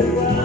Hallelujah.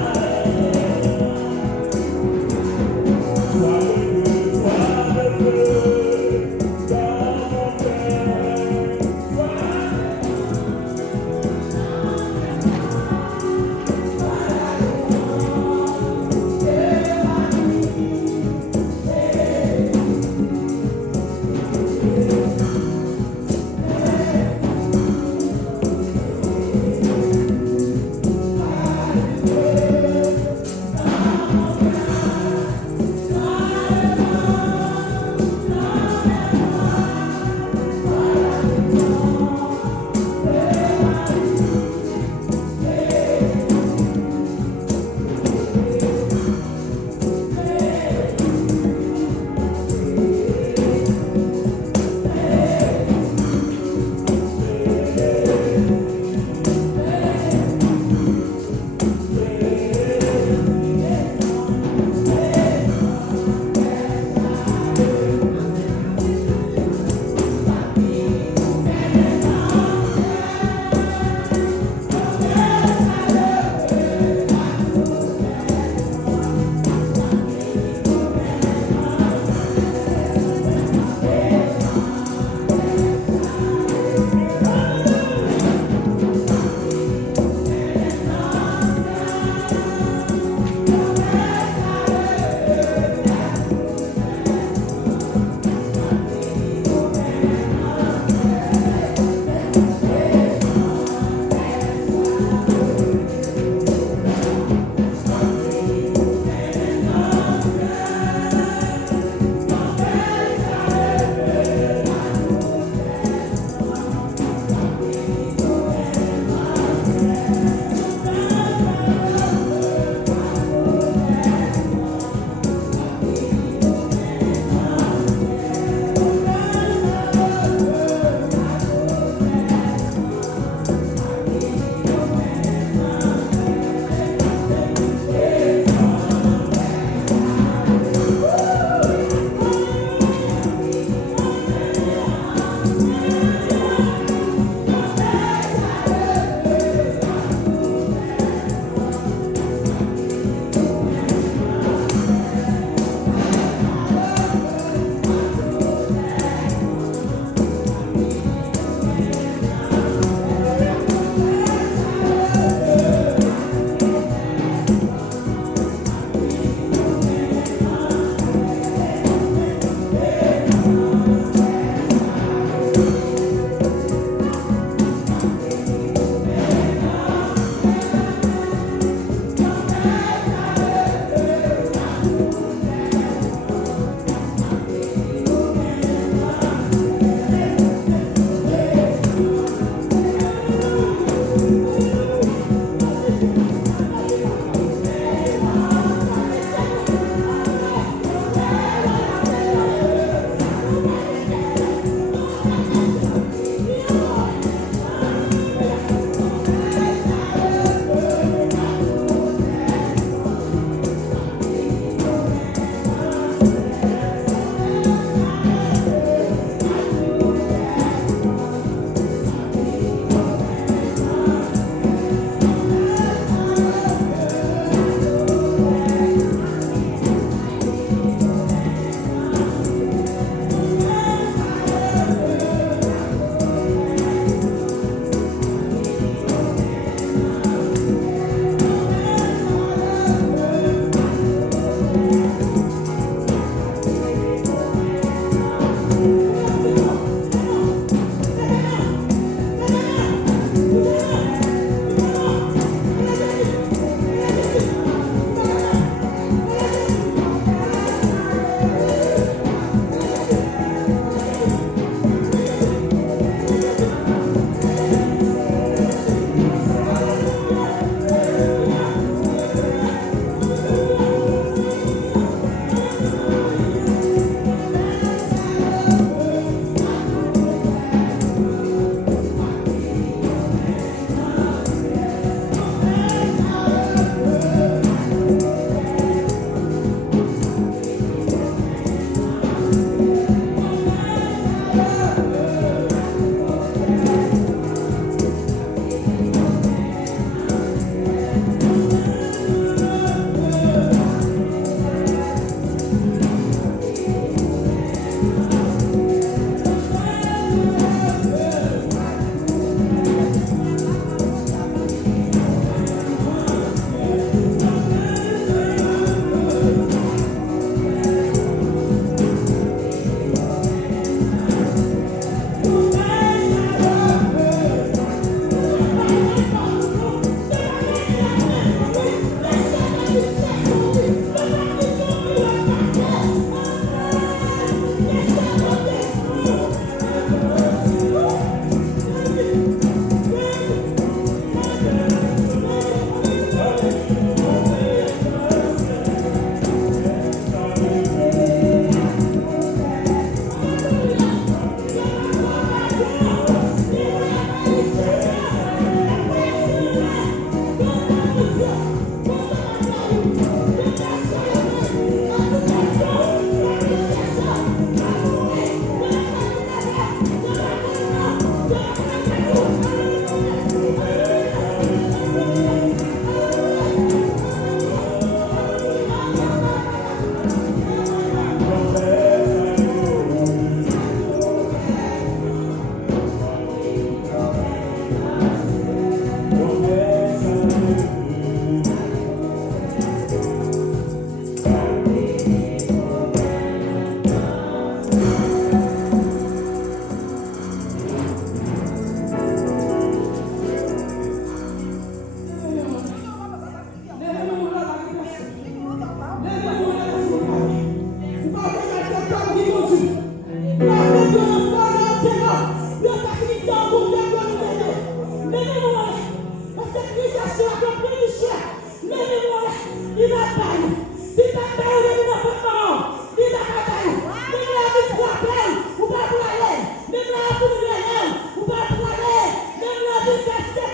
Il bataille. Si bataille, on est dans votre maman. Il bataille. Même la vie frappée, ou pas pour aller. Même la vie pour aller, ou pas pour aller. Même la vie cassée,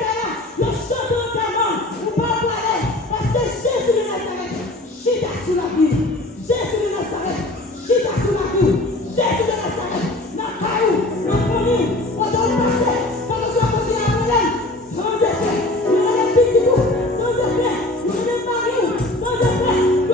le chante entièrement, ou pas pour aller. Parce que Jésus de Nazareth, chita sous la vie. Jésus de Nazareth, chita sous la vie. Jésus de Nazareth, dans caillou, dans famille, on doit passer. Quand on soit côté à l'élève, sans effet. Il y a les petits bouts, sans effet. Il y a les maris, sans effet.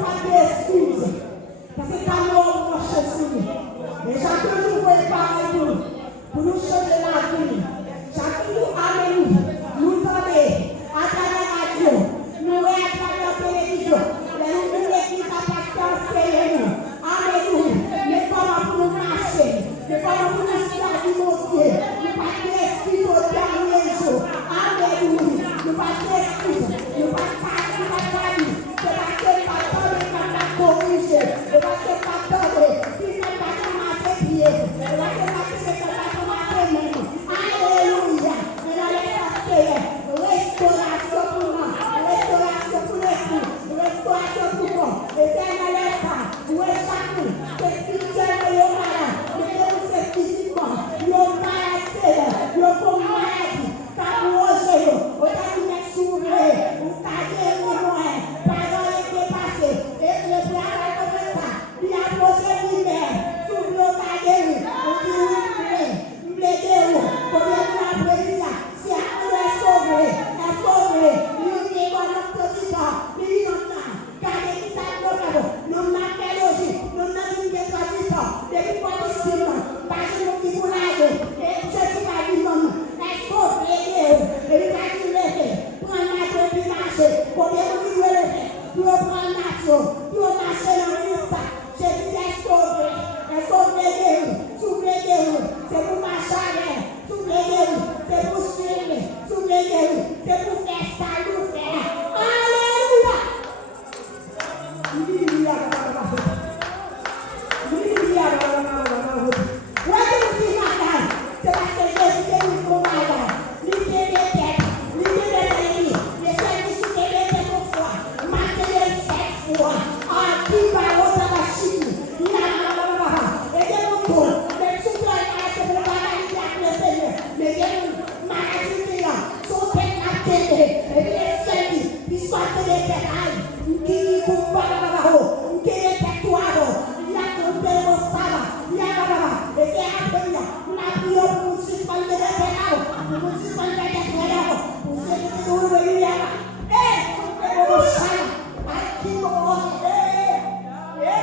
pas d'excuses. Parce que quand nous marchons sur nous, et chaque jour, vous voyez pareil pour nous changer la vie. Chaque jour, amenez-nous, nous tomber à travers la radio, nous à travers la télévision, nous l'église à pasteur, c'est nous. Amenez-nous, mais comment pour nous marcher, mais comment pour nous servir mon Dieu, nous pas d'excuses au dernier jour. Amenez-nous, nous pas d'excuses, nous pas corriger, et parce que pas tomber, il n'est pas commencé pied, et parce que pas commencé même. Alléluia. Mais dans les aspects, restauration pour moi, restauration pour l'esprit, restauration pour moi. Et c'est dans les cas où chacun, c'est spirituellement, il y a malade, mais c'est physiquement, il y a malade, il y a maladie, quand vous osez, vous avez s'ouvrir, vous avez moins, parole est dépassée, et le plan est comme ça, il a posé l'hiver, sous le baguette, vous dites, vous voulez dire, combien vous avez ça, si elle est sauvée, il dit, on a petit temps, il dit, on a, car il dit, ça est bon, nous n'avons pas logique, nous n'avons pas petit temps, depuis pas possible, parce que nous qui vous l'avez, et je suis pas dit, non, est-ce qu'on fait, et il va dire, prendre notre vie marcher, combien vous voulez le faire, pour prendre notre pour marcher dans le sac, je dis, est-ce qu'on fait, c'est pour marcher avec, c'est pour suivre, c'est pour faire ça, nous faire. Alléluia! C'est parce que Jésus est une commande. L'idée des têtes, l'idée des ennemis, les services qui étaient pour foi, matériel 7 fois, qui va au Tabachine, et des moutons, des soupçons, c'est pour la maladie avec le Seigneur, mais des maladies sont faites à télé, et les services qui sont des têtes, qui vous parlent là-haut, qui les têtes toi, il y a trompé au sabbat, il y a là-bas, et c'est après là. Pour suspendre les terrains, pour suspendre les terrains, pour ceux qui nous réunissent là. Pour ça, qui nous pour suspendre les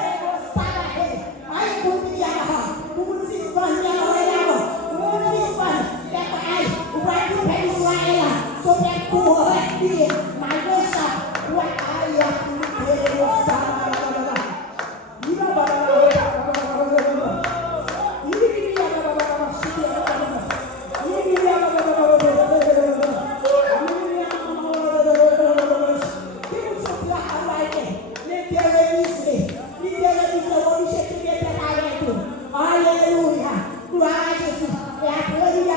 terrains, pour suspendre les terrains, pour récupérer Israël, sauver le cours, malgré ça, pour aller à Alléluia, gloire à Jésus, et après il y a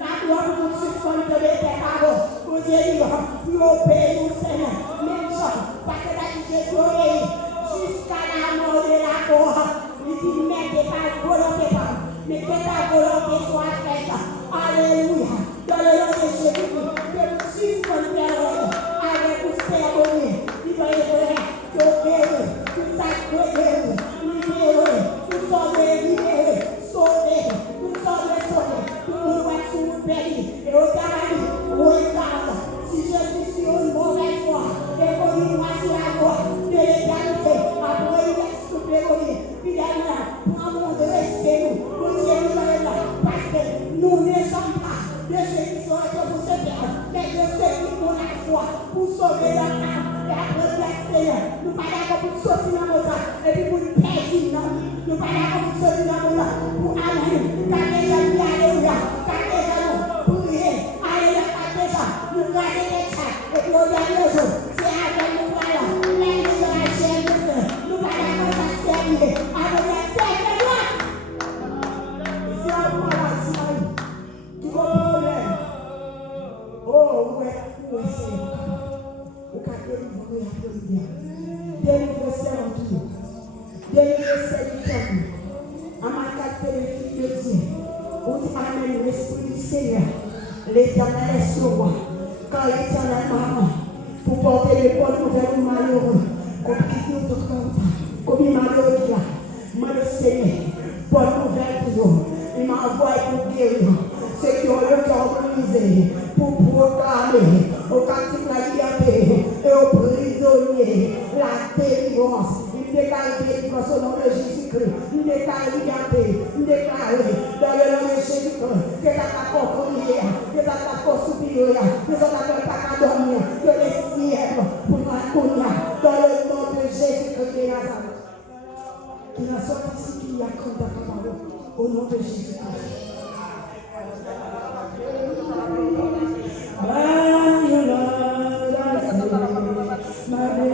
la gloire pour nous suspendre de l'éternel, pour dire, pour obéir au Seigneur, même chose, parce que la Jésus obéit jusqu'à la mort de la croix, il dit, mettez pas volonté, mais que ta volonté soit faite, alléluia, dans le nom de Jésus, que nous suspendons avec le cérémonie, il va y avoir, que nous s'accrochons, libérés, nous sommes libérés, sauvés, nous sommes sauvés, nous nous sous le pays, et au paradis, regarde, si je suis sur une mauvaise voie, et qu'on y voit sur la voie de l'égalité, après il est supplémentaire, finalement, prends mon dressez-nous, nous dirons là, parce que nous ne sommes pas de ceux qui sont pour se perdre, mais de ceux qui ont la foi pour sauver leur âme, et après le Seigneur, nous pas d'accord pour sortir dans nos âmes, et puis pour nous perdre, nous pas d'accord pour sortir dans nos âmes, pour aller, quand les gens disent alléluia, quand les gens pour prier, alléluia, quand les gens nous gratter les chats, et puis au dernier jour, c'est avec nous voilà, même si on a chair de feu, nous pas d'accord pour servir, avec la Seigneur. C'est un malade, qui va problème. Oh, ouais, c'est au cas de délivrer celle en tout, délivrer celle qui tombe. À ma carte de fille de Dieu, on dit amen, l'esprit du Seigneur, l'éternel est sur moi. Quand l'éternel maman, pour porter les bonnes nouvelles aux malheureux, comme qui dit au comme il m'a dit là, moi le Seigneur, bonne nouvelle pour vous. Il m'a envoyé pour guérir ceux qui ont le cœur brisé, pour proclamer au captif la liberté et aux prisonniers prisonniers, la délivrance. Il déclare délivrance au nom de Jésus-Christ. Il déclare liberté. Il déclare dans le nom de Jésus-Christ que ça t'a contrôlé, que ça t'a poursuivi, que ça t'a pas dormir, que les ciels pour la cognac dans le nom de Jésus-Christ de Nazareth. Qu'il en soit ainsi qu'il y a cru dans ta parole au nom de Jésus-Christ. My